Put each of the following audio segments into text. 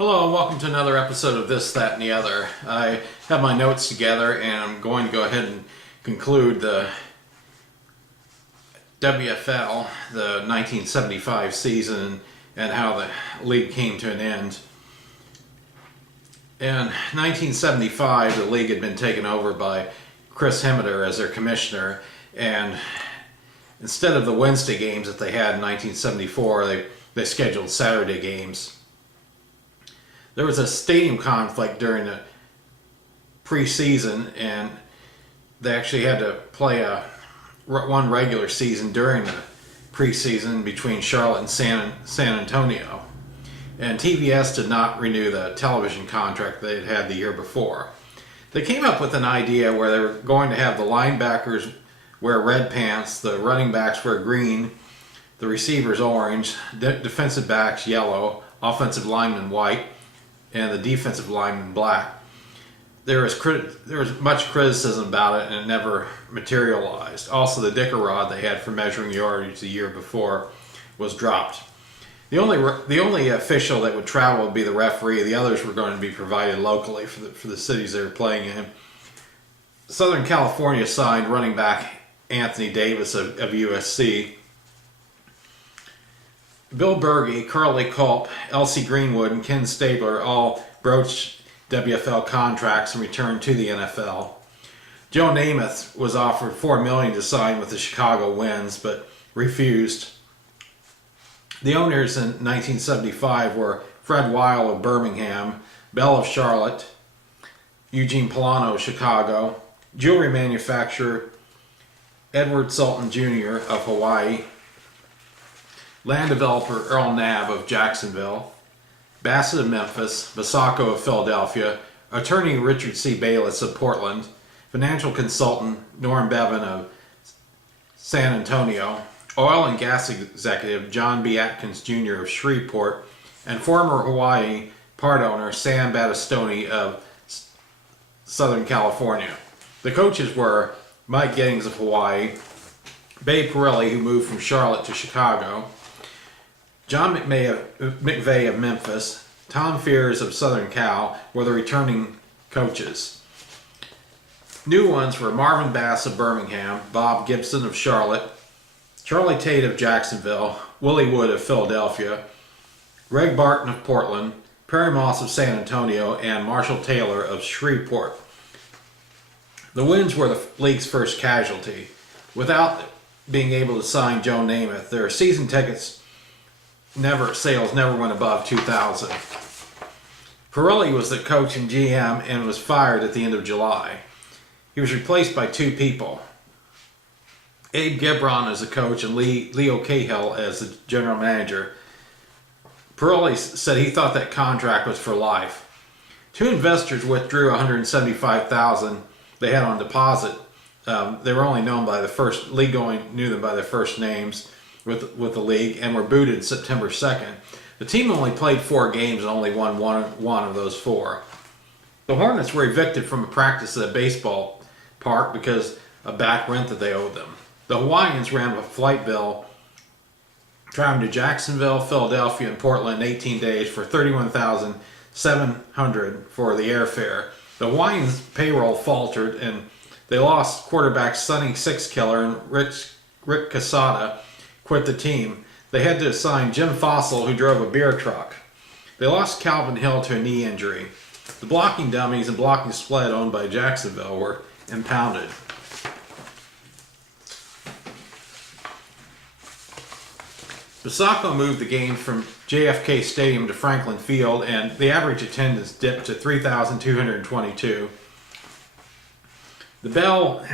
Hello and welcome to another episode of This, That, and the Other. I have my notes together and I'm going to go ahead and conclude the WFL, the 1975 season, and how the league came to an end. In 1975, the league had been taken over by Chris Hemmeter as their commissioner, and instead of the Wednesday games that they had in 1974, they scheduled Saturday games. There was a stadium conflict during the preseason, and they actually had to play one regular season during the preseason between Charlotte and San Antonio. And TVS did not renew the television contract they had had the year before. They came up with an idea where they were going to have the linebackers wear red pants, the running backs wear green, the receivers orange, defensive backs yellow, offensive linemen white, and the defensive lineman black. There was much criticism about it, and it never materialized. Also, the dicker rod they had for measuring yardage the year before was dropped. The only official that would travel would be the referee. The others were going to be provided locally for the cities they were playing in. Southern California signed running back Anthony Davis of USC. Bill Berge, Carly Culp, Elsie Greenwood, and Ken Stabler all broached WFL contracts and returned to the NFL. Joe Namath was offered $4 million to sign with the Chicago Winds, but refused. The owners in 1975 were Fred Weil of Birmingham, Bell of Charlotte, Eugene Polano of Chicago, jewelry manufacturer Edward Sultan Jr. of Hawaii, land developer Earl Knabb of Jacksonville, Bassett of Memphis, Basacco of Philadelphia, attorney Richard C. Bayless of Portland, financial consultant Norm Bevan of San Antonio, oil and gas executive John B. Atkins Jr. of Shreveport, and former Hawaii part owner Sam Battistoni of Southern California. The coaches were Mike Giddings of Hawaii, Babe Pirelli, who moved from Charlotte to Chicago, John McVeigh of Memphis, Tom Fears of Southern Cal were the returning coaches. New ones were Marvin Bass of Birmingham, Bob Gibson of Charlotte, Charlie Tate of Jacksonville, Willie Wood of Philadelphia, Greg Barton of Portland, Perry Moss of San Antonio, and Marshall Taylor of Shreveport. The Winds were the league's first casualty. Without being able to sign Joe Namath, their season tickets sales never went above 2,000. Pirelli was the coach and GM and was fired at the end of July. He was replaced by two people. Abe Gebron as the coach and Leo Cahill as the general manager. Pirelli said he thought that contract was for life. Two investors withdrew $175,000 they had on deposit. They were only known by the first league, knew them by their first names with the league, and were booted September 2nd. The team only played 4 games and only won one of those 4. The Hornets were evicted from a practice at a baseball park because of back rent that they owed them. The Hawaiians ran a flight bill traveling to Jacksonville, Philadelphia, and Portland in 18 days for $31,700 for the airfare. The Hawaiians' payroll faltered, and they lost quarterback Sonny Sixkiller and Rick Casada quit the team. They had to assign Jim Fossil, who drove a beer truck. They lost Calvin Hill to a knee injury. The blocking dummies and blocking split owned by Jacksonville were impounded. Basacco moved the game from JFK Stadium to Franklin Field, and the average attendance dipped to 3,222. The Bell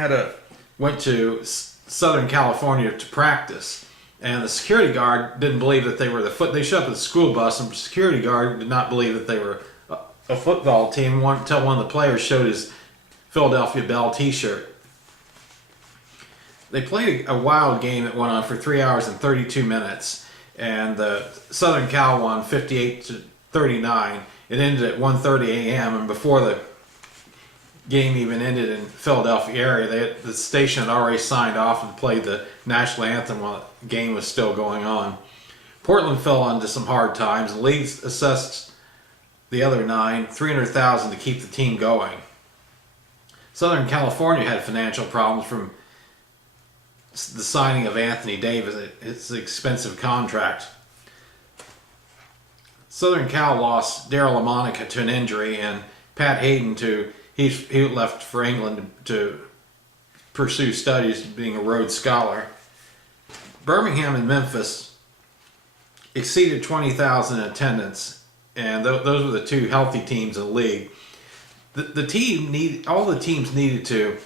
went to Southern California to practice, and the security guard didn't believe that they were they showed up at the school bus, and the security guard did not believe that they were a football team until one of the players showed his Philadelphia Bell t-shirt. They played a wild game that went on for 3 hours and 32 minutes, and the Southern Cal won 58-39. It ended at 1:30 a.m., and before the game even ended in Philadelphia area, the station had already signed off and played the national anthem while the game was still going on. Portland fell into some hard times. The league assessed the other 9, $300,000 to keep the team going. Southern California had financial problems from the signing of Anthony Davis. It's an expensive contract. Southern Cal lost Daryl LaMonica to an injury, and Pat Hayden he left for England to pursue studies, being a Rhodes Scholar. Birmingham and Memphis exceeded 20,000 in attendance, and those were the 2 healthy teams in the league. All the teams needed to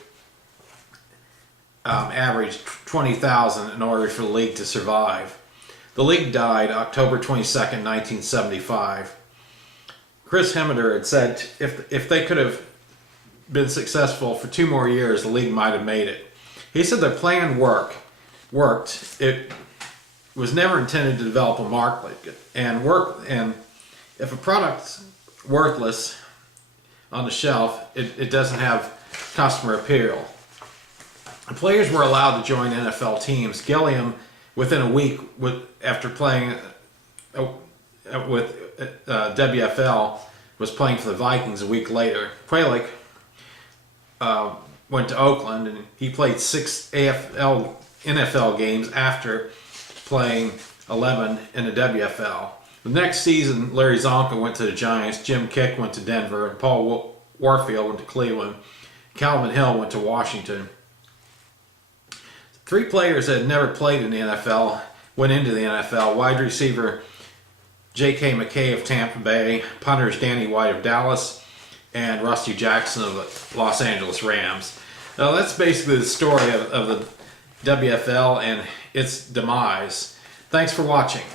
average 20,000 in order for the league to survive. The league died October 22nd, 1975. Chris Hemmeter had said if they could have been successful for 2 more years, the league might have made it. He said their plan worked. It was never intended to develop a market and if a product's worthless on the shelf, it doesn't have customer appeal. The players were allowed to join NFL teams. Gilliam, within a week after playing with WFL, was playing for the Vikings a week later. Quaylick went to Oakland, and he played 6 NFL games after playing 11 in the WFL. The next season, Larry Zonka went to the Giants, Jim Kick went to Denver, and Paul Warfield went to Cleveland. Calvin Hill went to Washington. 3 players that had never played in the NFL went into the NFL. Wide receiver J.K. McKay of Tampa Bay, punters Danny White of Dallas, and Rusty Jackson of the Los Angeles Rams. Now that's basically the story of the WFL and its demise. Thanks for watching.